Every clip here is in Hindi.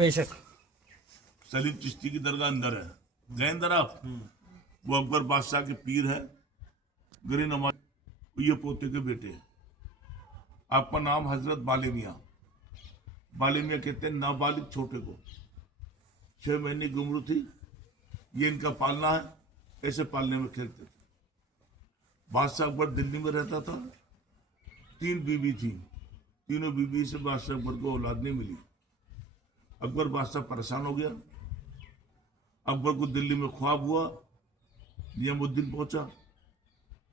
बेशक। सलीम चिश्ती की दरगाह अंदर है, गए अंदर आप? वो अकबर बादशाह के पीर है, गरी नवाज, ये पोते के बेटे हैं। आपका नाम हजरत बाले मियाँ। बाले मियाँ कहते हैं नाबालिग छोटे को, 6 महीने की उम्र थी, ये इनका पालना है, ऐसे पालने में खेलते थे। बादशाह अकबर दिल्ली में रहता था, 3 बीवी थी, तीनों बीवी से बादशाह अकबर को औलाद नहीं मिली। अकबर बादशाह परेशान हो गया। अकबर को दिल्ली में ख्वाब हुआ, नियामुद्दीन पहुंचा।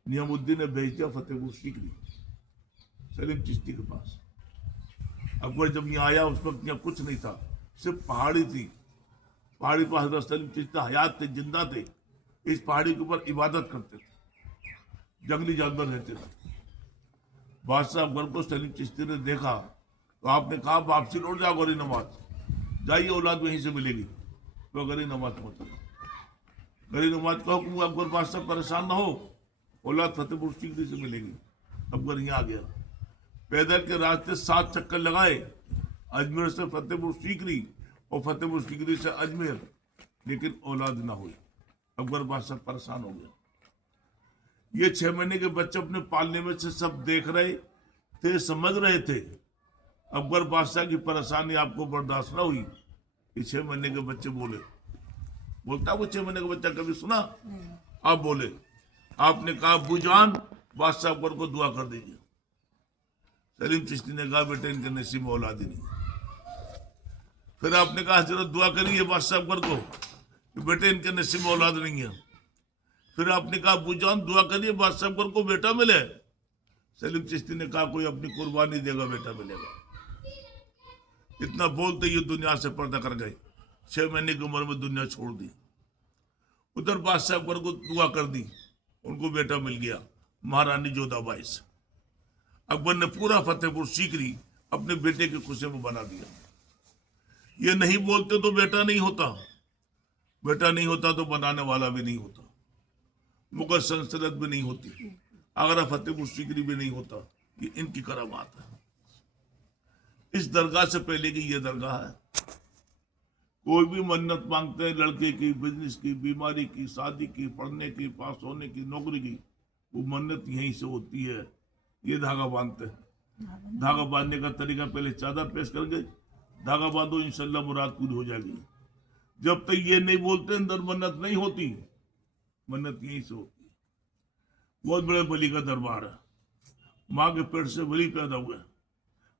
नियामुद्दीन ने भेज दिया फतेहपुर सीकरी सलीम चिश्ती के पास। अकबर जब यहाँ आया उस वक्त यहाँ कुछ नहीं था, सिर्फ पहाड़ी थी। पहाड़ी पर हजरत सलीम चिश्ती हयात थे, जिंदा थे। इस पहाड़ी के ऊपर इबादत करते थे, जंगली जानवर रहते थे। बादशाह अकबर को सलीम चिश्ती ने देखा तो आपने कहा वापसी लौट जाओ गरी नवाज, जाइए औलाद वहीं से मिलेगी। तो गरी नवाज पहुंचा। गरी नवाज का हुक्म, अकबर बादशाह परेशान ना हो, औलाद फतेहपुर सीकरी से मिलेगी। अकबर यहाँ आ गया, पैदल के रास्ते 7 चक्कर लगाए, अजमेर से फतेहपुर सीकरी और फतेहपुर सीकरी से अजमेर, लेकिन औलाद ना हुई। अकबर बादशाह परेशान हो गया। ये 6 महीने के बच्चे अपने पालने में से सब देख रहे थे, समझ रहे थे। अकबर बादशाह की परेशानी आपको बर्दाश्त ना हुई। ये 6 महीने के बच्चे बोलता वो 6 महीने का बच्चा कभी सुना? आप बोले, आपने कहा बुजान बादशाह अकबर को दुआ कर दीजिए। सलीम चिश्ती ने कहा बेटे इनके नसीब में औलाद ही नहीं। फिर आपने कहा हजरत दुआ करिए बादशाह अकबर को कि बेटे इनके नसीब में औलाद नहीं है। फिर आपने कहा बुजान दुआ करिए बादशाह अकबर को बेटा मिले। सलीम चिश्ती ने कहा कोई अपनी कुर्बानी देगा, बेटा मिलेगा। इतना बोलते ये दुनिया से पर्दा कर गए। 6 महीने की उम्र में दुनिया छोड़ दी। उधर बादशाह अकबर को दुआ कर दी, उनको बेटा मिल गया, महारानी जोधाबाई से। अकबर ने पूरा फतेहपुर सीकरी अपने बेटे की खुशी में बना दिया। ये नहीं बोलते तो बेटा नहीं होता, बेटा नहीं होता तो बनाने वाला भी नहीं होता, मुगल सल्तनत भी नहीं होती, आगरा फतेहपुर सीकरी भी नहीं होता। ये इनकी करामात है। इस दरगाह से पहले की ये दरगाह है। कोई भी मन्नत मांगते हैं, लड़के की, बिजनेस की, बीमारी की, शादी की, पढ़ने की, पास होने की, नौकरी की, वो मन्नत यहीं से होती है। ये धागा बांधते हैं। धागा बांधने का तरीका, पहले चादर पेश करके धागा बांधो, इंशाल्लाह मुराद पूरी हो जाएगी। जब तक ये नहीं बोलते अंदर मन्नत नहीं होती। मन्नत यहीं से होती है। बहुत बड़े वली का दरबार है, माँ के पेट से वली पैदा हुए।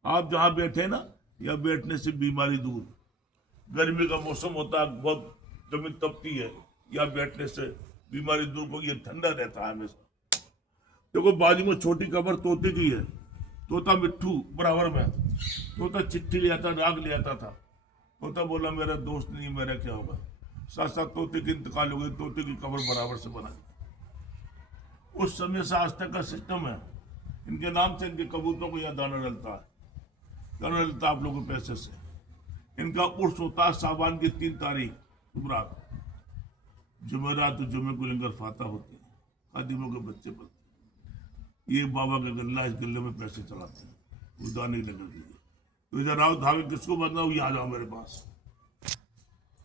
आप जहाँ बैठे ना, या बैठने से बीमारी दूर, गर्मी का मौसम होता है, बहुत जमीन तपती है, या बैठने से बीमारी दूर को, ये ठंडा रहता है हमेशा। देखो बाजू में छोटी कबर तोते की है, तोता मिट्ठू बराबर में, तोता चिट्ठी ले आता, राग ले आता था। तोता बोला मेरा दोस्त नहीं, मेरा क्या होगा। साथ साथ तोते की इंतकाल हो गई, तोते की कबर बराबर से बना। उस समय से आज तक का सिस्टम है। इनके नाम से इनके कबूतरों को यह दाना डलता है, दाना डलता आप लोगों के पैसे से। इनका उर्स होता है सावन की 3 तारीख रात, जुमेरात, जुमे को लंगर फाता होते हैं, खादिमों के बच्चे पलते हैं। ये बाबा का गल्ला, इस गल्ले में पैसे चलाते हैं, वो दाने लगा दीजिए। तो इधर आओ, धागे किसको बदला, ये आ जाओ मेरे पास।